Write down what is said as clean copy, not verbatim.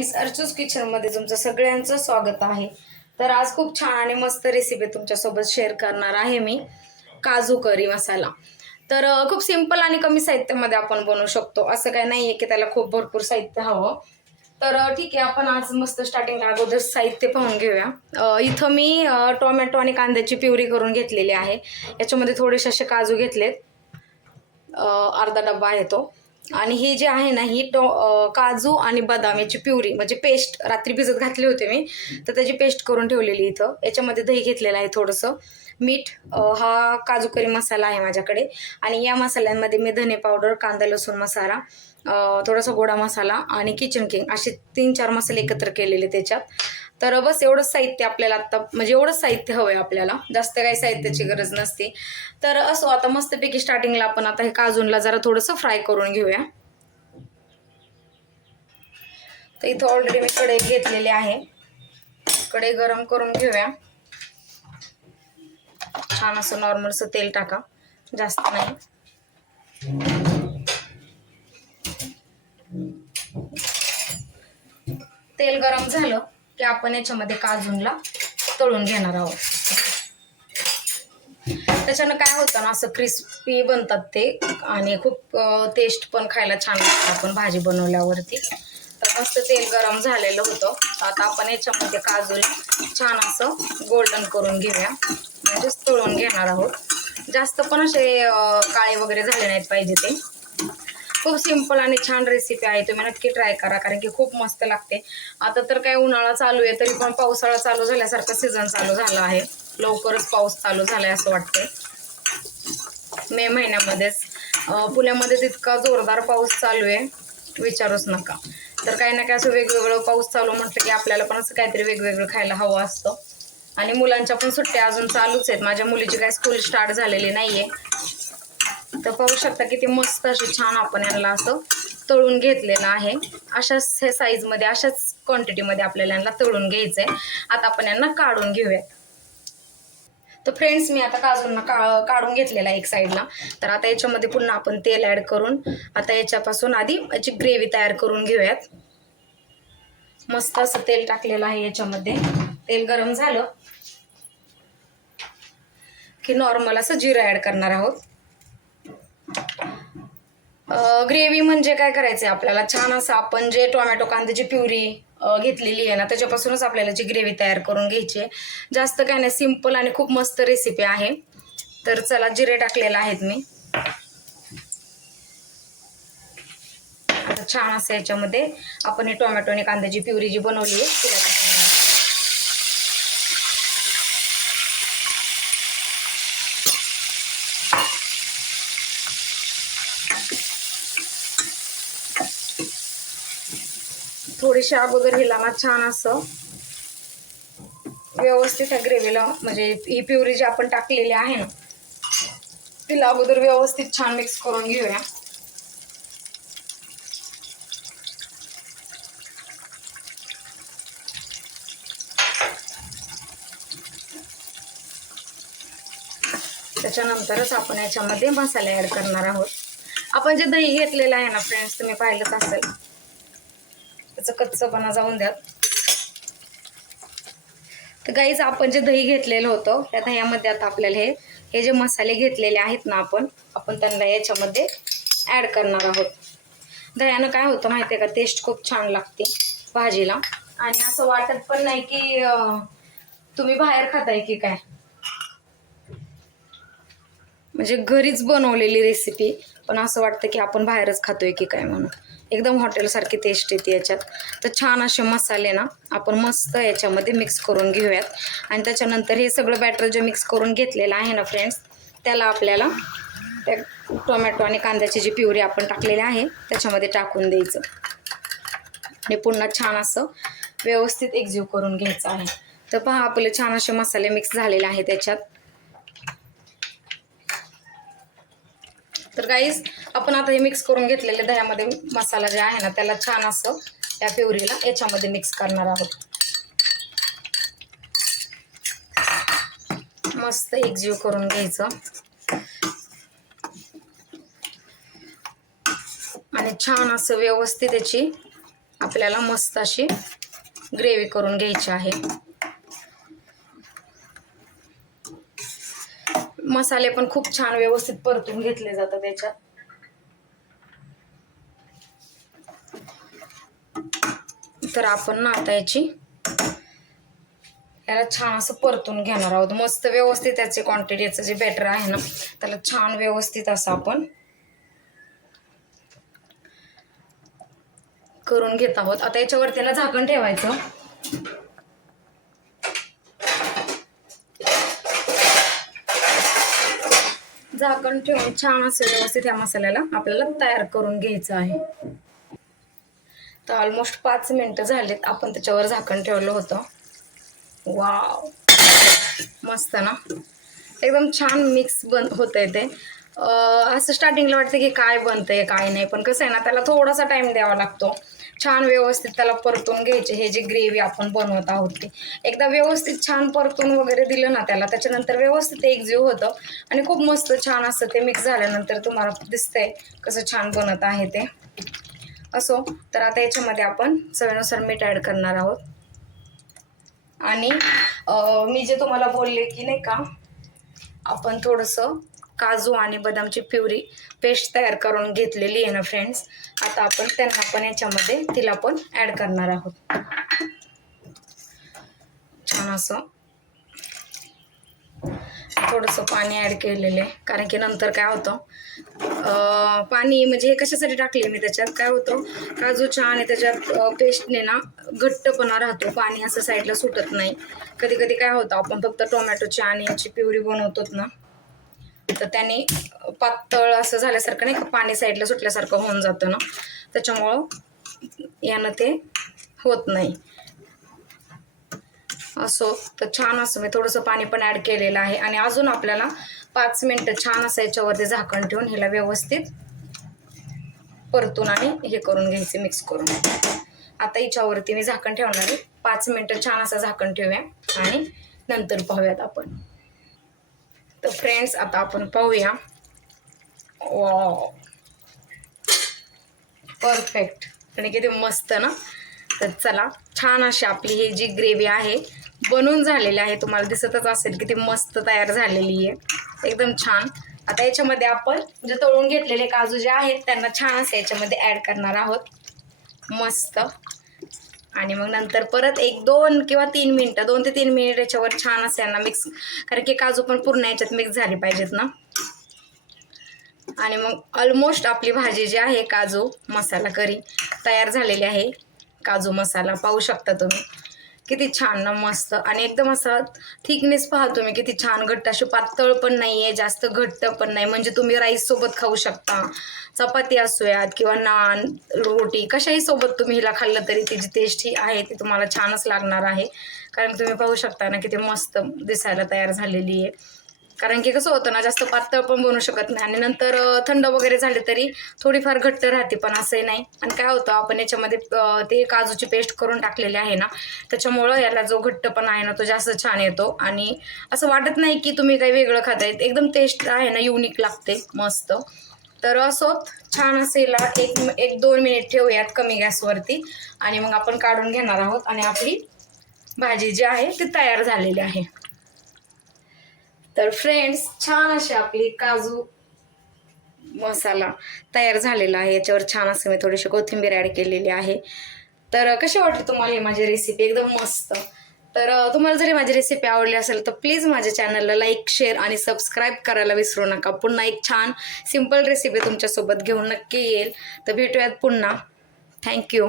गाईस, अर्चूस किचनमध्ये तुमचं सगळ्यांचं स्वागत आहे. तर आज खूप छान आणि मस्त रेसिपी तुमच्यासोबत शेअर करणार आहे मी. काजू करी मसाला. तर खूप सिंपल आणि कमी साहित्यामध्ये आपण बनवू शकतो. असं काही नाही आहे की त्याला खूप भरपूर साहित्य हवं. तर ठीक आहे, आपण आज मस्त स्टार्टिंगला अगोदर साहित्य पाहून घेऊया. इथं मी टोमॅटो आणि कांद्याची प्युरी करून घेतलेली आहे. याच्यामध्ये थोडेसे असे काजू घेतलेत, अर्धा डब्बा आहे तो. आणि ही जी आहे ना, ही काजू आणि बदाम याची प्युरी म्हणजे पेस्ट रात्री भिजत घातले होते मी, तर त्याची पेस्ट करून ठेवलेली इथं. याच्यामध्ये दही घेतलेलं आहे, थोडंसं मीठ, हा काजू करी मसाला आहे माझ्याकडे. आणि या मसाल्यांमध्ये मी धने पावडर, कांदा लसूण मसाला, थोडासा गोडा मसाला आणि किचन किंग असे 3-4 मसाले एकत्र केलेले त्याच्यात. तर बस एवढंच साहित्य आपल्याला आत्ता, म्हणजे एवढंच साहित्य हवं आहे आपल्याला, जास्त काही साहित्याची गरज नसते. तर असो, आता मस्तपैकी स्टार्टिंगला आपण आता हे काजूंला जरा थोडंसं फ्राय करून घेऊया. तर इथं ऑलरेडी मी कढई घेतलेली आहे. कढई गरम करून घेऊया. छान असं नॉर्मलचं तेल टाका, जास्त नाही. तेल गरम झालं की आपण याच्यामध्ये काजूंला तळून घेणार आहोत. त्याच्यानं काय होतं ना, असं क्रिस्पी बनतात ते आणि खूप टेस्ट पण खायला छान लागतं आपण भाजी बनवल्यावरती. तर मस्त तेल गरम झालेलं होतं. आता आपण याच्यामध्ये काजूला छान असं गोल्डन करून घेऊया, म्हणजेच तळून घेणार आहोत. जास्त पण असे काळे वगैरे झाले नाहीत पाहिजे ते. खूप सिंपल आणि छान रेसिपी आहे, तुम्ही नक्की ट्राय करा, कारण की खूप मस्त लागते. आता तर काय उन्हाळा चालू आहे, तरी पण पावसाळा चालू झाल्यासारखं सीझन चालू झाला आहे. लवकरच पाऊस चालू झालाय असं वाटतंय. मे महिन्यामध्येच पुण्यामध्ये तितका जोरदार पाऊस चालू आहे, विचारूच नका. तर काही ना काही असं वेगवेगळं पाऊस चालू म्हटलं की आपल्याला पण असं काहीतरी वेगवेगळं खायला हवं असतं. आणि मुलांच्या पण सुट्ट्या अजून चालूच आहेत. माझ्या मुलीची काही स्कूल स्टार्ट झालेली नाहीये. तर पाहू शकता किती मस्त असे छान आपण यांना असं तळून घेतलेलं आहे. अशाच हे साईजमध्ये, अशाच क्वांटिटीमध्ये आपल्याला यांना तळून घ्यायचंय. आता आपण यांना काढून घेऊया. तर फ्रेंड्स, मी आता काजूंना काढून घेतलेला आहे एक साईडला. तर आता याच्यामध्ये पुन्हा आपण तेल ॲड करून आता याच्यापासून आधी याची ग्रेव्ही तयार करून घेऊयात. मस्त असं तेल टाकलेलं आहे याच्यामध्ये. तेल गरम झालं की नॉर्मल असं जिरं ॲड करणार आहोत. ग्रेव्ही म्हणजे काय करायचं आहे आपल्याला, छान असं आपण जे टोमॅटो कांद्याची प्युरी घेतलेली आहे ना, त्याच्यापासूनच आपल्याला जी ग्रेव्ही तयार करून घ्यायची आहे. जास्त काय नाही, सिंपल आणि खूप मस्त रेसिपी आहे. तर चला, जिरे टाकलेले आहेत मी. आता छान असं याच्यामध्ये आपण हे टोमॅटो आणि कांद्याची प्युरी जी बनवली आहे तिला थोडीशी अगोदर हिला ना छान असं व्यवस्थित ह्या ग्रेव्हीला, म्हणजे ही प्युरी जी आपण टाकलेली आहे ना, तिला अगोदर व्यवस्थित छान मिक्स करून घेऊया. त्याच्यानंतरच आपण याच्यामध्ये मसाले ॲड करणार आहोत. आपण जे दही घेतलेलं आहे ना फ्रेंड्स, तुम्ही पाहिलंच असेल, त्याचं कच्चपणा जाऊन द्या. तर गाईज, आपण जे दही घेतलेलं होतं त्या दह्यामध्ये आता आपल्याला हे जे मसाले घेतलेले आहेत ना, आपण त्यांना याच्यामध्ये ॲड करणार आहोत. दह्यानं काय होतं माहिती आहे का, टेस्ट खूप छान लागते भाजीला. आणि असं वाटत पण नाही की तुम्ही बाहेर खाताय की काय, म्हणजे घरीच बनवलेली रेसिपी, पण असं वाटतं की आपण बाहेरच खातोय की काय म्हणून. एकदम हॉटेलसारखी टेस्ट येते याच्यात. तर छान असे मसाले ना आपण मस्त याच्यामध्ये मिक्स करून घेऊयात. आणि त्याच्यानंतर हे सगळं बॅटर जे मिक्स करून घेतलेलं आहे ना फ्रेंड्स, त्याला आपल्याला त्या टोमॅटो आणि कांद्याची जी प्युरी आपण टाकलेली आहे त्याच्यामध्ये टाकून द्यायचं आणि पुन्हा छान असं व्यवस्थित एकजीव करून घ्यायचं आहे. तर पहा, आपले छान असे मसाले मिक्स झालेले आहेत त्याच्यात. तर गाईज, आपण आता हे मिक्स करून घेतलेले दह्यामध्ये मसाला जे आहे ना, त्याला छान असं त्या प्युरीला याच्यामध्ये मिक्स करणार आहोत. मस्त एकजीव करून घ्यायचं आणि छान असं व्यवस्थित याची आपल्याला मस्त अशी ग्रेव्ही करून घ्यायची आहे. मसाले पण खूप छान व्यवस्थित परतून घेतले जातात त्याच्यात. तर आपण ना आता याला छान असं परतून घेणार आहोत. मस्त व्यवस्थित त्याचे क्वांटिटीचं जे बॅटर आहे ना त्याला छान व्यवस्थित असं आपण करून घेत आहोत. आता याच्यावर त्याला झाकण ठेवायचं. झाकण ठेवून छान असं व्यवस्थित या मसाल्याला आपल्याला तयार करून घ्यायचं आहे. तर ऑलमोस्ट 5 मिनिटं झालेत आपण त्याच्यावर झाकण ठेवलं होतं. वाव, मस्त ना, एकदम छान मिक्स होतंय ते. असं स्टार्टिंगला वाटतं की काय बनतंय काय नाही, पण कसं आहे ना त्याला थोडासा टाइम द्यावा लागतो. छान व्यवस्थित त्याला परतून घ्यायचे. हे जे ग्रेव्ही आपण बनवत आहोत ते एकदा व्यवस्थित छान परतून वगैरे दिलं ना त्याला, त्याच्यानंतर व्यवस्थित एकजीव होतं आणि खूप मस्त छान असं ते मिक्स झाल्यानंतर तुम्हाला दिसतंय कसं छान बनत आहे ते. असो, तर आता याच्यामध्ये आपण चवीनुसार मीठ ॲड करणार आहोत. आणि मी जे तुम्हाला बोलले की नाही का आपण थोडंसं काजू आणि बदामची प्युरी पेस्ट तयार करून घेतलेली आहे ना फ्रेंड्स, आता आपण त्यांना पण याच्यामध्ये तिला पण ॲड करणार आहोत. छान असं थोडंसं पाणी ॲड केलेलं आहे, कारण की नंतर काय होतं पाणी म्हणजे हे कशासाठी टाकले मी त्याच्यात, काय होतं काजूच्या आणि त्याच्यात पेस्टने ना घट्टपणा राहतो, पाणी असं साईडला सुटत नाही. कधी कधी काय होतं आपण फक्त टोमॅटोची आणि याची प्युरी बनवतो ना तर त्याने पातळ असं झाल्यासारखं नाही का, पाणी साईडला सुटल्यासारखं होऊन जातं ना, त्याच्यामुळं यानं ते होत नाही. असो, तर छान असं मी थोडंसं पाणी पण ॲड केलेलं आहे. आणि अजून आपल्याला 5 मिनिटं छान असं याच्यावरती झाकण ठेवून ह्याला व्यवस्थित परतून आणि हे करून घ्यायचे, मिक्स करून. आता याच्यावरती मी झाकण ठेवणार आहे. 5 मिनिटं छान असं झाकण ठेवूया आणि नंतर पाहूयात आपण. तर फ्रेंड्स आता आपण पाहूया. परफेक्ट आणि किती मस्त ना. तर चला, छान अशी आपली ही जी ग्रेव्ही आहे बनवून झालेली आहे. तुम्हाला दिसतच असेल किती मस्त तयार झालेली आहे, एकदम छान. आता याच्यामध्ये आपण जे तळून घेतलेले काजू जे आहेत त्यांना छान असे याच्यामध्ये ॲड करणार आहोत मस्त. आणि मग नंतर परत 1-2 किंवा 3 मिनिटं, 2 ते 3 मिनिट याच्यावर छान असं यांना मिक्स, कारण की काजू पण पूर्ण याच्यात मिक्स झाले पाहिजेत ना. आणि मग ऑलमोस्ट आपली भाजी जी आहे काजू मसाला करी तयार झालेली आहे. काजू मसाला पाहू शकता तुम्ही किती छान ना, मस्त. आणि एकदम असा थिकनेस पहा तुम्ही किती छान, घट्ट अशी पातळ पण नाही आहे, जास्त घट्ट पण नाही. म्हणजे तुम्ही राईस सोबत खाऊ शकता, चपाती असूयात किंवा नान रोटी कशाही सोबत तुम्ही हिला खाल्लं तरी तिची टेस्ट ही आहे ती तुम्हाला छानच लागणार आहे. कारण तुम्ही पाहू शकता ना किती मस्त दिसायला तयार झालेली आहे. कारण की कसं होतं ना, जास्त पातळ पण बनवू शकत नाही आणि नंतर थंड वगैरे झाले तरी थोडीफार घट्ट राहते, पण असंही नाही. आणि काय होतं आपण याच्यामध्ये ते काजूची पेस्ट करून टाकलेली आहे ना, त्याच्यामुळं याला जो घट्टपणा आहे ना तो जास्त छान येतो. आणि असं वाटत नाही की तुम्ही काही वेगळं खाताय, एकदम टेस्ट आहे ना युनिक लागते मस्त. तर असं छान असेल 1-2 मिनिट ठेवूयात कमी गॅसवरती आणि मग आपण काढून घेणार आहोत. आणि आपली भाजी जी आहे ती तयार झालेली आहे. तर फ्रेंड्स, छान अशी आपली काजू मसाला तयार झालेला आहे. याच्यावर छान असं मी थोडीशी कोथिंबीर ॲड केलेली आहे. तर कशी वाटली तुम्हाला ही माझी रेसिपी? एकदम मस्त. तर तुम्हाला जरी माझी रेसिपी आवडली असेल तर प्लीज माझ्या चॅनलला लाईक, शेअर आणि सबस्क्राईब करायला विसरू नका. पुन्हा एक छान सिंपल रेसिपी तुमच्यासोबत घेऊन नक्की येईल. तर भेटूयात पुन्हा. थँक्यू.